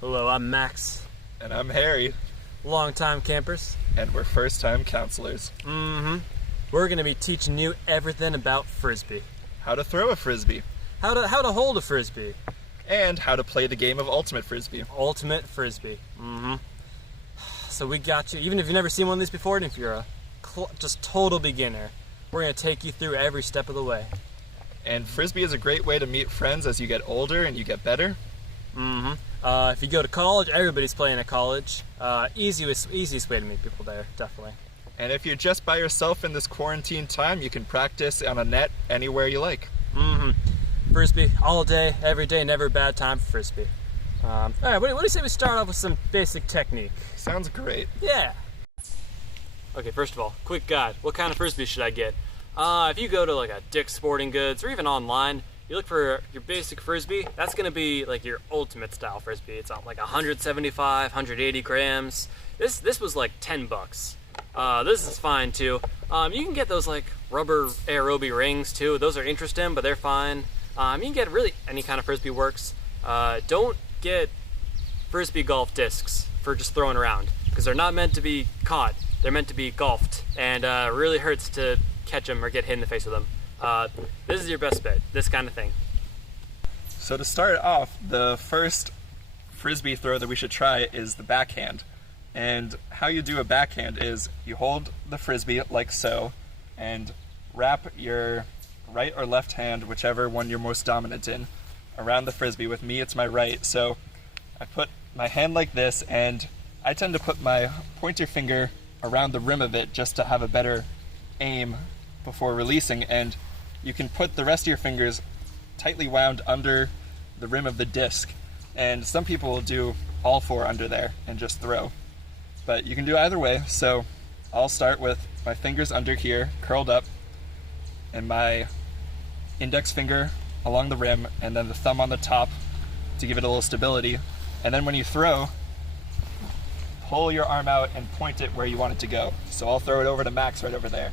Hello, I'm Max. And I'm Harry. Longtime campers. And we're first-time counselors. We're going to be teaching you everything about Frisbee. How to throw a Frisbee. How to hold a Frisbee. And how to play the game of Ultimate Frisbee. Ultimate Frisbee. So we got you. Even if you've never seen one of these before, and if you're a just total beginner, we're going to take you through every step of the way. And Frisbee is a great way to meet friends as you get older and you get better. If you go to college, everybody's playing at college. Easiest way to meet people there, definitely. And if you're just by yourself in this quarantine time, you can practice on a net anywhere you like. Frisbee, all day, every day, never a bad time for Frisbee. All right, what do you say we start off with some basic technique? Sounds great. Yeah. Okay, first of all, quick guide. What kind of Frisbee should I get? If you go to like a Dick's Sporting Goods or even online, you look for your basic Frisbee, that's gonna be like your ultimate style Frisbee. It's like 175, 180 grams. This was like 10 bucks. This is fine too. You can get those like rubber aerobie rings too. Those are interesting, but they're fine. You can get really any kind of Frisbee works. Don't get Frisbee golf discs for just throwing around, because they're not meant to be caught. They're meant to be golfed, and it really hurts to catch them or get hit in the face with them. This is your best bet, this kind of thing. So to start off, the first Frisbee throw that we should try is the backhand. And how you do a backhand is you hold the Frisbee like so, and wrap your right or left hand, whichever one you're most dominant in, around the Frisbee. With me, it's my right, so I put my hand like this, and I tend to put my pointer finger around the rim of it just to have a better aim before releasing, and you can put the rest of your fingers tightly wound under the rim of the disc, and some people will do all four under there and just throw. But you can do either way, so I'll start with my fingers under here, curled up, and my index finger along the rim, and then the thumb on the top to give it a little stability. And then when you throw, pull your arm out and point it where you want it to go. So I'll throw it over to Max right over there.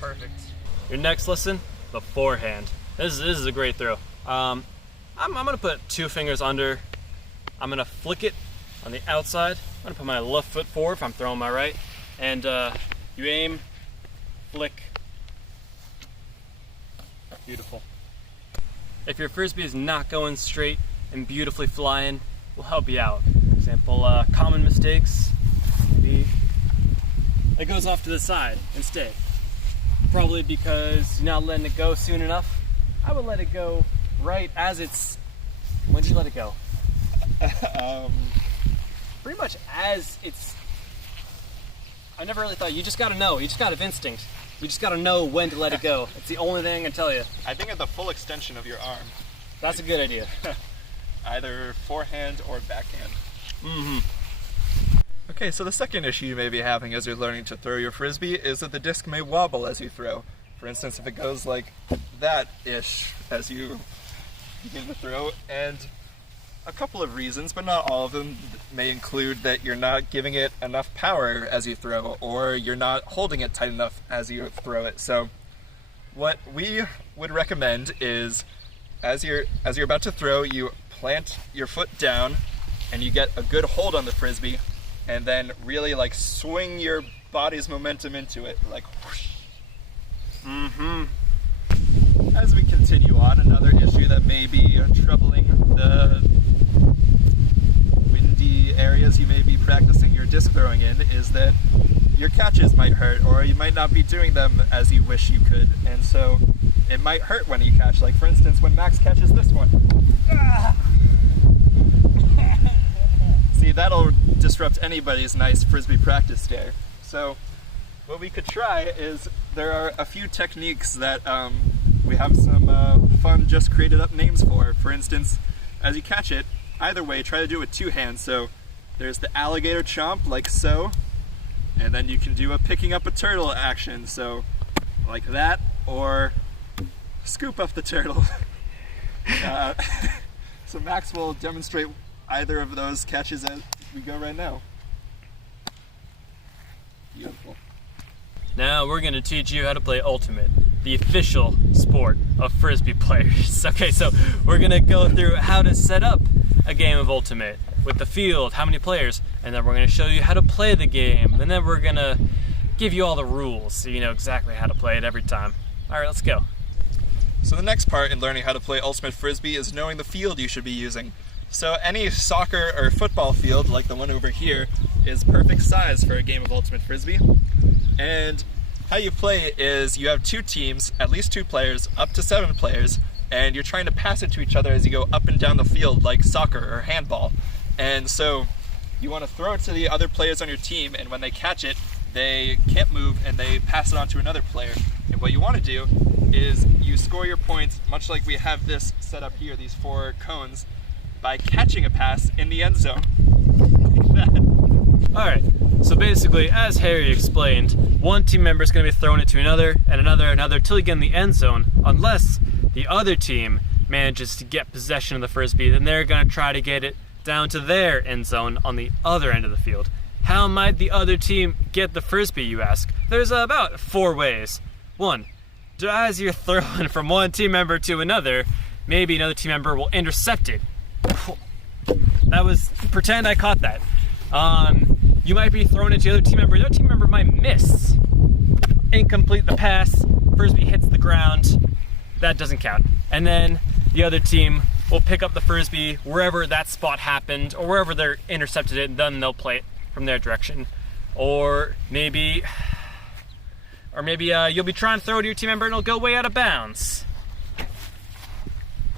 Perfect. Your next lesson, the forehand. This is a great throw. I'm gonna put two fingers under. I'm gonna flick it on the outside. I'm gonna put my left foot forward if I'm throwing my right. And you aim, flick. Beautiful. If your Frisbee is not going straight and beautifully flying, we'll help you out. For example, common mistakes, maybe it goes off to the side instead. Probably because you're not letting it go soon enough. I would let it go right as it's... When did you let it go? Pretty much as it's... I never really thought, you just gotta know, you just gotta have instinct. You just gotta know when to let it go. It's the only thing I can tell you. I think at the full extension of your arm. That's a good idea. Either forehand or backhand. Okay, so the second issue you may be having as you're learning to throw your Frisbee is that the disc may wobble as you throw. For instance, if it goes like that-ish as you begin to throw, and a couple of reasons, but not all of them, may include that you're not giving it enough power as you throw, or you're not holding it tight enough as you throw it. So what we would recommend is as you're about to throw, you plant your foot down and you get a good hold on the Frisbee, and then really like swing your body's momentum into it, like whoosh. As we continue on, another issue that may be troubling the windy areas you may be practicing your disc throwing in is that your catches might hurt, or you might not be doing them as you wish you could, and so it might hurt when you catch. Like for instance, when Max catches this one. See, that'll disrupt anybody's nice Frisbee practice day. So what we could try is, there are a few techniques that we have some fun just created up names for. For instance, as you catch it, either way, try to do it with two hands. So there's the alligator chomp, like so, and then you can do a picking up a turtle action, so like that, or scoop up the turtle. So Max will demonstrate either of those catches as we go right now. Beautiful. Now we're going to teach you how to play Ultimate. the official sport of Frisbee players. Okay, so we're gonna go through how to set up a game of Ultimate with the field, how many players, and then we're gonna show you how to play the game, and then we're gonna give you all the rules so you know exactly how to play it every time. All right, let's go. So the next part in learning how to play Ultimate Frisbee is knowing the field you should be using. So any soccer or football field, like the one over here, is perfect size for a game of Ultimate Frisbee. And how you play is you have two teams, at least 2 players, up to 7 players, and you're trying to pass it to each other as you go up and down the field like soccer or handball. And so you want to throw it to the other players on your team, and when they catch it, they can't move and they pass it on to another player. And what you want to do is you score your points, much like we have this set up here, these 4 cones, by catching a pass in the end zone. Like that. All right, so basically, as Harry explained, one team member is going to be throwing it to another, and another, till you get in the end zone, unless the other team manages to get possession of the Frisbee, then they're going to try to get it down to their end zone on the other end of the field. How might the other team get the Frisbee, you ask? There's about 4 ways. 1, as you're throwing from one team member to another, maybe another team member will intercept it. Pretend I caught that. You might be throwing it to the other team member might miss. Incomplete the pass, Frisbee hits the ground, that doesn't count. And then the other team will pick up the Frisbee wherever that spot happened, or wherever they're intercepted it, and then they'll play it from their direction. Or maybe you'll be trying to throw it to your team member and it'll go way out of bounds.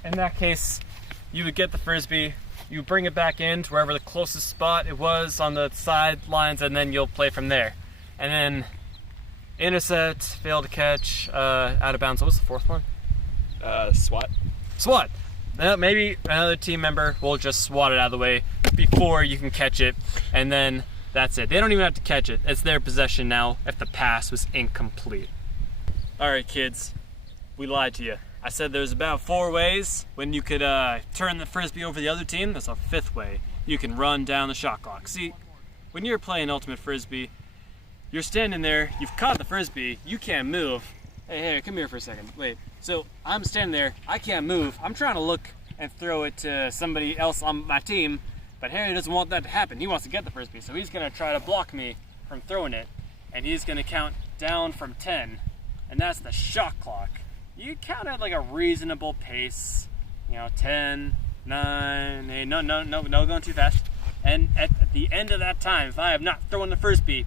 In that case, you would get the Frisbee, you bring it back in to wherever the closest spot it was on the sidelines, and then you'll play from there. And then intercept, fail to catch, out of bounds. What was the 4th one? Swat. Maybe another team member will just swat it out of the way before you can catch it, and then that's it. They don't even have to catch it. It's their possession now if the pass was incomplete. All right, kids, we lied to you. I said there's about 4 ways when you could turn the Frisbee over to the other team. There's a 5th way. You can run down the shot clock. See, when you're playing Ultimate Frisbee, you're standing there, you've caught the Frisbee, you can't move. Hey, come here for a second. Wait, so I'm standing there, I can't move. I'm trying to look and throw it to somebody else on my team, but Harry doesn't want that to happen. He wants to get the Frisbee, so he's gonna try to block me from throwing it, and he's gonna count down from 10, and that's the shot clock. You count at like a reasonable pace, 10, 9, 8, no going too fast. And at the end of that time, if I have not thrown the Frisbee,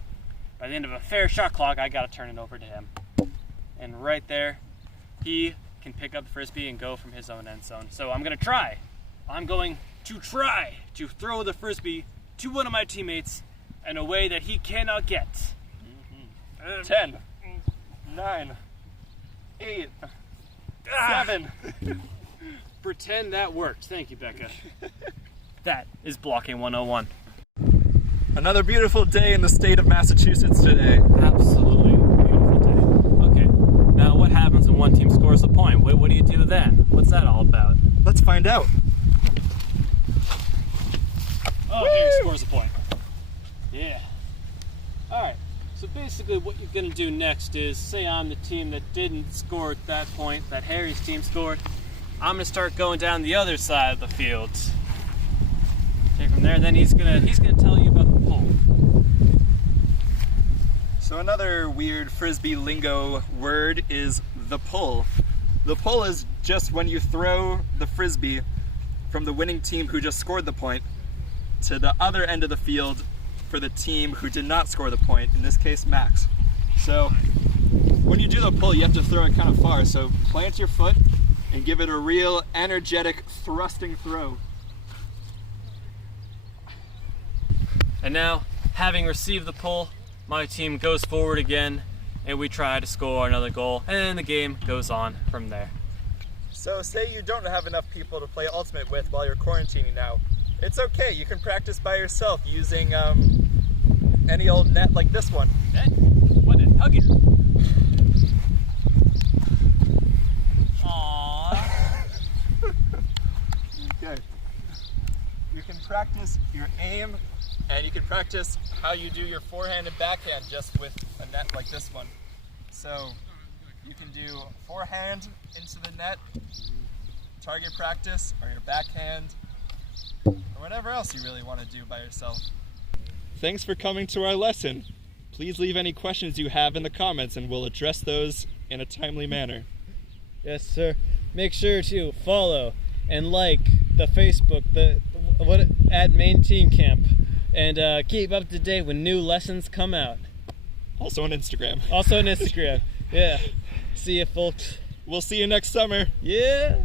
by the end of a fair shot clock, I gotta turn it over to him. And right there, he can pick up the Frisbee and go from his own end zone. So I'm going to try to throw the Frisbee to one of my teammates in a way that he cannot get. 10, 9, 8, 7. Pretend that worked. Thank you, Becca. That is blocking 101. Another beautiful day in the state of Massachusetts today. Absolutely beautiful day. Okay, now what happens when one team scores a point? What do you do then? What's that all about? Let's find out. Oh, here scores a point. Yeah. Alright, so basically what you're going to do next is, say I'm the team that didn't score at that point, that Harry's team scored, I'm going to start going down the other side of the field. Okay, from there, then he's gonna tell you about the pull. So another weird Frisbee lingo word is the pull. The pull is just when you throw the Frisbee from the winning team who just scored the point to the other end of the field for the team who did not score the point, in this case Max. So when you do the pull, you have to throw it kind of far, so plant your foot and give it a real energetic thrusting throw. And now, having received the pull, my team goes forward again, and we try to score another goal, and the game goes on from there. So say you don't have enough people to play Ultimate with while you're quarantining now. It's okay, you can practice by yourself using any old net like this one. Net? What net? Hug it. Aww. Okay. You can practice your aim, and you can practice how you do your forehand and backhand just with a net like this one. So You can do forehand into the net, target practice, or your backhand, or whatever else you really want to do by yourself. Thanks for coming to our lesson. Please leave any questions you have in the comments and we'll address those in a timely manner. Yes, sir. Make sure to follow and like the Facebook, at Maine Teen Camp, and keep up to date when new lessons come out. Also on Instagram. Also on Instagram. Yeah. See you, folks. We'll see you next summer. Yeah.